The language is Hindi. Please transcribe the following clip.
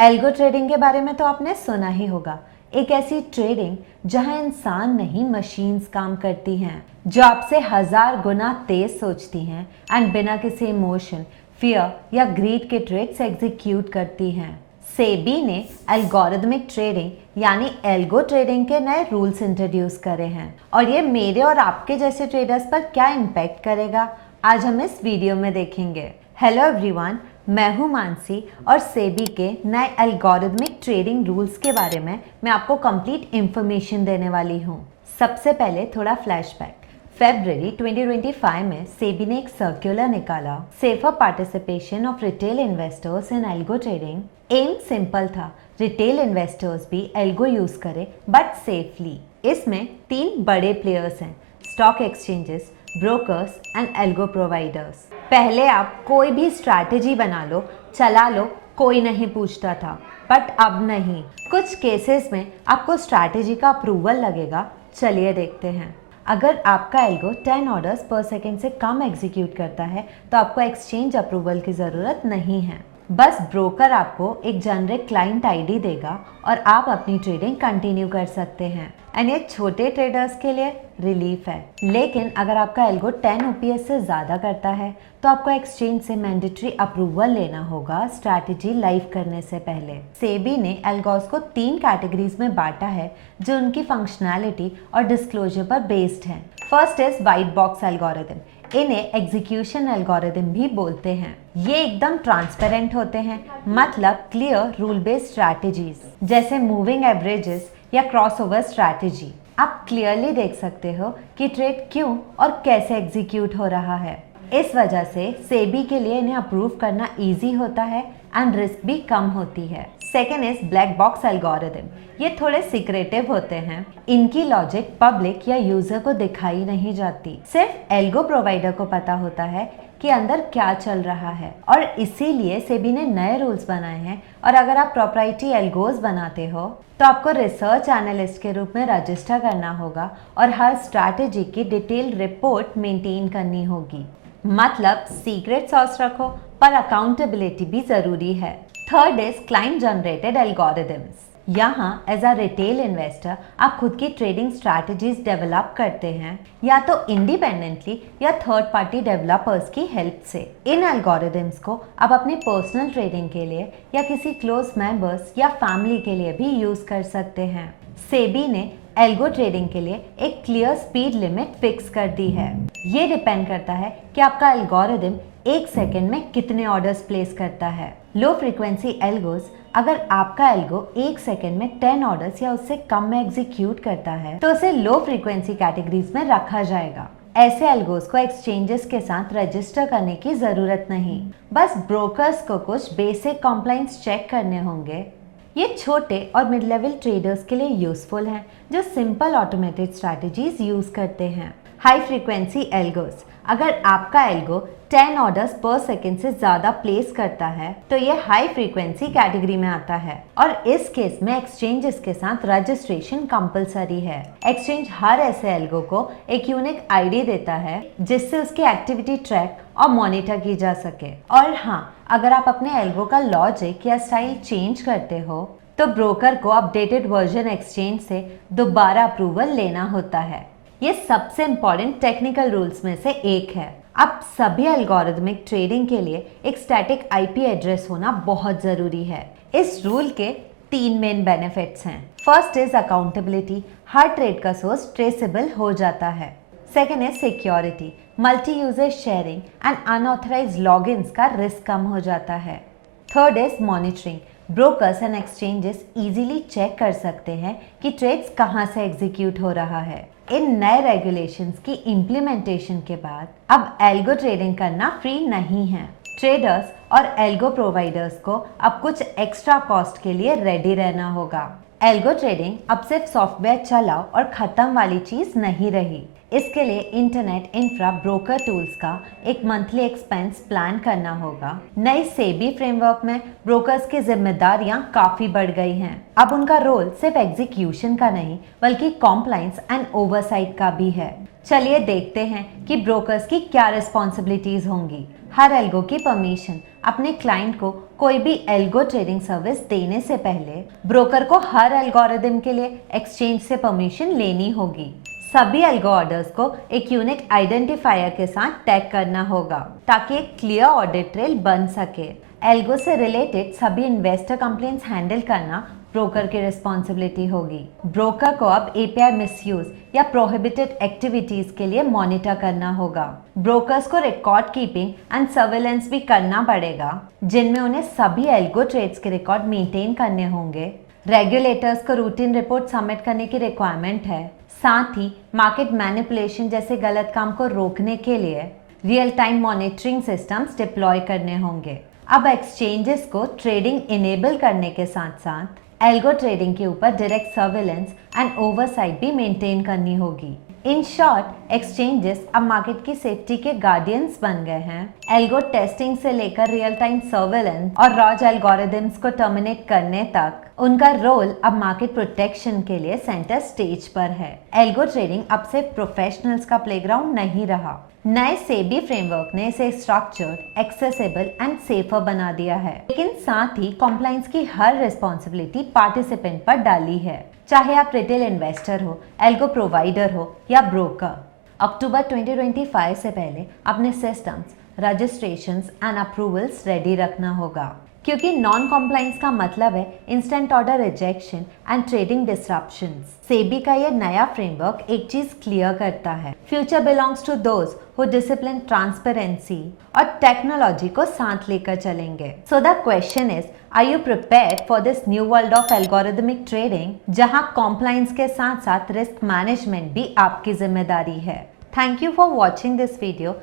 एल्गो ट्रेडिंग के बारे में तो आपने सुना ही होगा। एक ऐसी ट्रेडिंग जहां इंसान नहीं मशीन्स काम करती हैं, जो आपसे 1000 गुना तेज सोचती हैं एंड बिना किसी इमोशन, फियर या ग्रीड के ट्रेड्स एग्जीक्यूट करती हैं। सेबी ने एल्गोरिदमिक ट्रेडिंग यानी एल्गो ट्रेडिंग के नए रूल्स इंट्रोड्यूस करे हैं और ये मेरे और आपके जैसे ट्रेडर्स पर क्या इम्पैक्ट करेगा, आज हम इस वीडियो में देखेंगे। हेलो एवरीवन, मैं हूं मानसी और सेबी के नए एल्गोरिदमिक ट्रेडिंग रूल्स के बारे में मैं आपको कंप्लीट इंफॉर्मेशन देने वाली हूं। सबसे पहले थोड़ा फ्लैशबैक। फरवरी 2025 में सेबी ने एक सर्कुलर निकाला, safer participation of retail investors in algo trading. Aim simple था, रिटेल इन्वेस्टर्स भी एल्गो यूज करें बट सेफली। इसमें 3 बड़े प्लेयर्स हैं, stock exchanges, brokers and algo providers. पहले आप कोई भी स्ट्रैटेजी बना लो, चला लो, कोई नहीं पूछता था, बट अब नहीं। कुछ केसेस में आपको स्ट्रैटेजी का अप्रूवल लगेगा। चलिए देखते हैं। अगर आपका एल्गो 10 ऑर्डर्स पर सेकेंड से कम एग्जीक्यूट करता है तो आपको एक्सचेंज अप्रूवल की ज़रूरत नहीं है। बस ब्रोकर आपको एक जेनरिक क्लाइंट आईडी देगा और आप अपनी ट्रेडिंग कंटिन्यू कर सकते हैं। एंड ये छोटे ट्रेडर्स के लिए रिलीफ है। लेकिन अगर आपका एल्गो 10 ओपीएस से ज़्यादा करता है तो आपको एक्सचेंज से मैंडेटरी अप्रूवल लेना होगा स्ट्रैटेजी लाइव करने से पहले। सेबी ने एल्गोस को 3 कैटेगरीज में बांटा है जो उनकी फंक्शनैलिटी और डिस्क्लोजर पर बेस्ड है। First is white box algorithm. इन्हें एग्जीक्यूशन एल्गोरिदम भी बोलते हैं। ये एकदम ट्रांसपेरेंट होते हैं, मतलब क्लियर रूल बेस्ड स्ट्रैटेजीज जैसे मूविंग एवरेजेस या क्रॉसओवर स्ट्रैटेजी। आप क्लियरली देख सकते हो कि ट्रेड क्यों और कैसे एग्जीक्यूट हो रहा है। इस वजह से सेबी के लिए इन्हें अप्रूव करना इजी होता है एंड रिस्क भी कम होती है। Second is black box algorithm. ये थोड़े सीक्रेटिव होते हैं, इनकी लॉजिक पब्लिक या यूजर को दिखाई नहीं जाती। सिर्फ एल्गो प्रोवाइडर को पता होता है कि अंदर क्या चल रहा है और इसीलिए सेबी ने नए रूल्स बनाए हैं। और अगर आप प्रोप्राइटरी एल्गोस बनाते हो तो आपको रिसर्च एनालिस्ट के रूप में रजिस्टर करना होगा और हर स्ट्रैटेजी की डिटेल रिपोर्ट मेंटेन करनी होगी। मतलब सीक्रेट सॉस रखो पर अकाउंटेबिलिटी भी जरूरी है। Third is client generated algorithms. यहाँ एज अ रिटेल इन्वेस्टर आप खुद की ट्रेडिंग स्ट्रैटेजीज डेवलप करते हैं, या तो इंडिपेंडेंटली या थर्ड पार्टी डेवलपर्स की हेल्प से। इन एल्गोरिदम्स को आप अपनी पर्सनल ट्रेडिंग के लिए या किसी क्लोज मेंबर्स या फैमिली के लिए भी यूज कर सकते हैं। सेबी ने एल्गो ट्रेडिंग के लिए एक क्लियर स्पीड लिमिट फिक्स कर दी है। ये डिपेंड करता है कि आपका एल्गोरिदम 1 सेकेंड में कितने ऑर्डर्स प्लेस करता है। लो फ्रीक्वेंसी एल्गोस, अगर आपका एल्गो 1 सेकेंड में 10 ऑर्डर्स या उससे कम में एग्जीक्यूट करता है तो उसे लो फ्रीक्वेंसी कैटेगरीज में रखा जाएगा। ऐसे एल्गोस को एक्सचेंजेस के साथ रजिस्टर करने की जरूरत नहीं, बस ब्रोकर्स को कुछ बेसिक कॉम्प्लायंस चेक करने होंगे। ये छोटे और मिड लेवल ट्रेडर्स के लिए यूजफुल हैं जो सिंपल ऑटोमेटेड स्ट्रैटेजीज यूज करते हैं। हाई फ्रीक्वेंसी एल्गोस, अगर आपका एल्गो 10 ऑर्डर्स पर सेकेंड से ज्यादा प्लेस करता है तो ये हाई फ्रीक्वेंसी कैटेगरी में आता है और इस केस में एक्सचेंजेस के साथ रजिस्ट्रेशन कंपलसरी है। एक्सचेंज हर ऐसे एल्गो को एक यूनिक आईडी देता है जिससे उसकी एक्टिविटी ट्रैक और मॉनिटर की जा सके। और हाँ, अगर आप अपने एल्गो का लॉजिक या स्टाइल चेंज करते हो तो ब्रोकर को अपडेटेड वर्जन एक्सचेंज से दोबारा अप्रूवल लेना होता है। ये सबसे इम्पोर्टेंट टेक्निकल रूल्स में से एक है। अब सभी एल्गोरिदमिक ट्रेडिंग के लिए एक स्टैटिक आईपी एड्रेस होना बहुत जरूरी है। इस रूल के 3 मेन बेनिफिट्स हैं। फर्स्ट इज अकाउंटेबिलिटी, हर ट्रेड का सोर्स ट्रेसेबल हो जाता है। Second is security, multi user sharing and unauthorised logins का रिस्क कम हो जाता है। Third is monitoring, brokers and exchanges easily check कर सकते हैं कि ट्रेड्स कहां से एग्जीक्यूट हो रहा है। इन नए रेगुलेशंस की इम्प्लीमेंटेशन के बाद अब एल्गो ट्रेडिंग करना फ्री नहीं है। ट्रेडर्स और एल्गो प्रोवाइडर्स को अब कुछ एक्स्ट्रा कॉस्ट के लिए रेडी रहना होगा। एल्गो ट्रेडिंग अब सिर्फ सॉफ्टवेयर चलाओ और खत्म वाली चीज नहीं रही। इसके लिए इंटरनेट इंफ्रा ब्रोकर टूल्स का एक मंथली एक्सपेंस प्लान करना होगा। नई सेबी फ्रेमवर्क में ब्रोकर्स की जिम्मेदारियां काफी बढ़ गई हैं। अब उनका रोल सिर्फ एग्जीक्यूशन का नहीं बल्कि कॉम्प्लायंस एंड ओवरसाइट का भी है। चलिए देखते हैं कि ब्रोकर्स की क्या रिस्पॉन्सिबिलिटीज होंगी। हर एल्गो की परमिशन अपने क्लाइंट को कोई भी एल्गो ट्रेडिंग सर्विस देने से पहले ब्रोकर को हर एल्गोरिदम के लिए एक्सचेंज से परमिशन लेनी होगी। सभी एल्गो ऑर्डर्स को एक यूनिक आइडेंटिफायर के साथ टैग करना होगा ताकि एक क्लियर ऑडिट ट्रेल बन सके। एल्गो से रिलेटेड सभी इन्वेस्टर कंप्लेंट्स हैंडल करना ब्रोकर की रिस्पॉन्सिबिलिटी होगी। ब्रोकर को अब एपीआई मिसयूज या प्रोहिबिटेड एक्टिविटीज के लिए मॉनिटर करना होगा। ब्रोकर्स को रिकॉर्ड कीपिंग एंड सर्वेलेंस भी करना पड़ेगा, जिनमें उन्हें सभी एल्गो ट्रेड्स के रिकॉर्ड मेंटेन करने होंगे। रेगुलेटर्स को रूटीन रिपोर्ट सबमिट करने की रिक्वायरमेंट है। साथ ही मार्केट मैनिपुलेशन जैसे गलत काम को रोकने के लिए real time monitoring systems deploy करने होंगे। अब एक्सचेंजेस को ट्रेडिंग इनेबल करने के साथ साथ एल्गो ट्रेडिंग के ऊपर डायरेक्ट सर्वेलेंस एंड ओवरसाइट भी मेंटेन करनी होगी। इन शॉर्ट, एक्सचेंजेस अब मार्केट की सेफ्टी के गार्डियंस बन गए हैं। एल्गो टेस्टिंग से लेकर रियल टाइम सर्वेलेंस और रॉज एल्गोरिदम्स को टर्मिनेट करने तक उनका रोल अब मार्केट प्रोटेक्शन के लिए सेंटर स्टेज पर है। एल्गो ट्रेडिंग अब सिर्फ प्रोफेशनल्स का प्लेग्राउंड नहीं रहा। नए सेबी फ्रेमवर्क ने इसे स्ट्रक्चर्ड, एक्सेसिबल एंड सेफर बना दिया है, लेकिन साथ ही कॉम्प्लायंस की हर रिस्पॉन्सिबिलिटी पार्टिसिपेंट पर डाली है, चाहे आप रिटेल इन्वेस्टर हो, एल्गो प्रोवाइडर हो या ब्रोकर। अक्टूबर 2025 से पहले अपने systems, registrations and approvals ready रखना होगा, क्योंकि नॉन कॉम्प्लायंस का मतलब है instant order rejection and trading disruptions. SEBI का ये नया फ्रेमवर्क एक चीज क्लियर करता है, future belongs to those who discipline, transparency और टेक्नोलॉजी को साथ लेकर चलेंगे। So the question is, are you prepared for this new world of algorithmic trading, जहां कॉम्प्लायंस के साथ साथ रिस्क मैनेजमेंट भी आपकी जिम्मेदारी है। Thank you for watching this video.